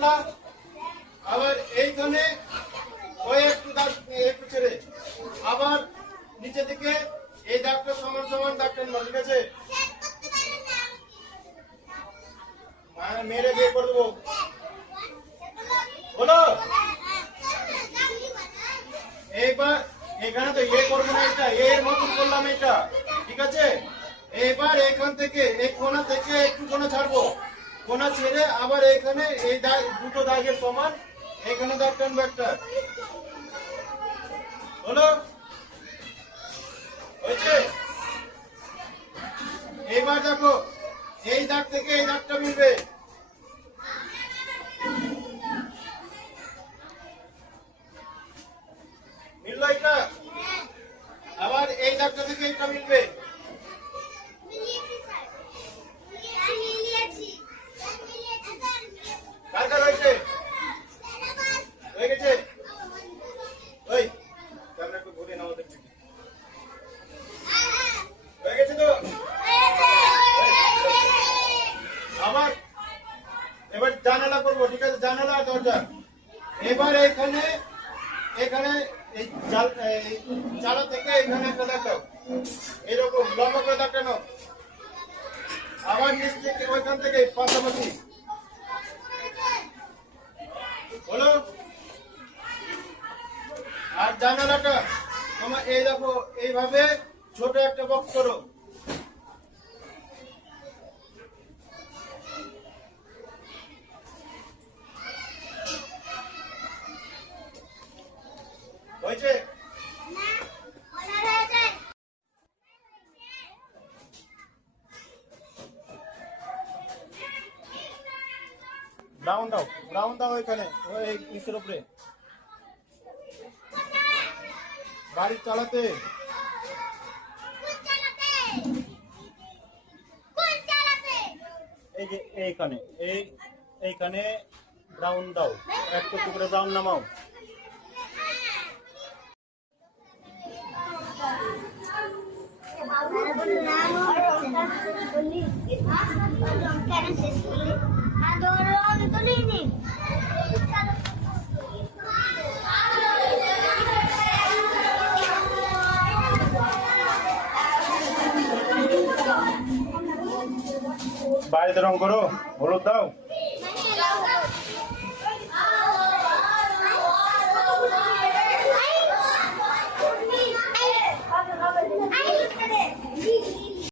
কাটলা, আবার এইখানে ওই একটু ছেড়ে আবার নিচে দিকে এই দাগটা সমান সমান দাগ টানবা, ঠিক আছে? মেরে বের করে দেবো, বলো। এইবার এখানে তো করবো না, এটা এর মতন করলাম এটা, ঠিক আছে? এবার এখান থেকে এই কোণা থেকে একটু কোণা ছাড়বো, কোণা ছেড়ে আবার এখানে এই দাগ দুটো দাগের সমান এখানে দাগ টানবো একটা, হলো? হয়েছে? এইবার দেখো এই দাগ থেকে এই দাগটা মিলবে, মিললো এটা? আবার এই দাগটা থেকে এটা মিলবে, কার কার হয়েছে? হয়ে গেছে? ওই ক্যামেরা একটু ঘুরে নাও, দেখছি হয়ে গেছে তো? আবার এবার জানালা করবো, ঠিক আছে? জানালা আর দরজা। এবার এখানে এখানে এই চালা থেকে এখানে একটা দাগ দাও, এরকম লম্বা করে দাগ টানো, আবার নিচ থেকে ওইখান থেকে পাশাপাশি, বলো। আর জানালাটা তোমার এই দেখো এইভাবে ছোট একটা বক্স করো, হয়েছে? রাউন্ড দাও, রাউন্ড দাও এখানে ওই পিসের উপরে, গাড়ি চালাতে। এই যে এইখানে এইখানে ব্রাউন দাও, একটু করে ব্রাউন নামাও। বাড়িতে রং করো, হলুদ দাও।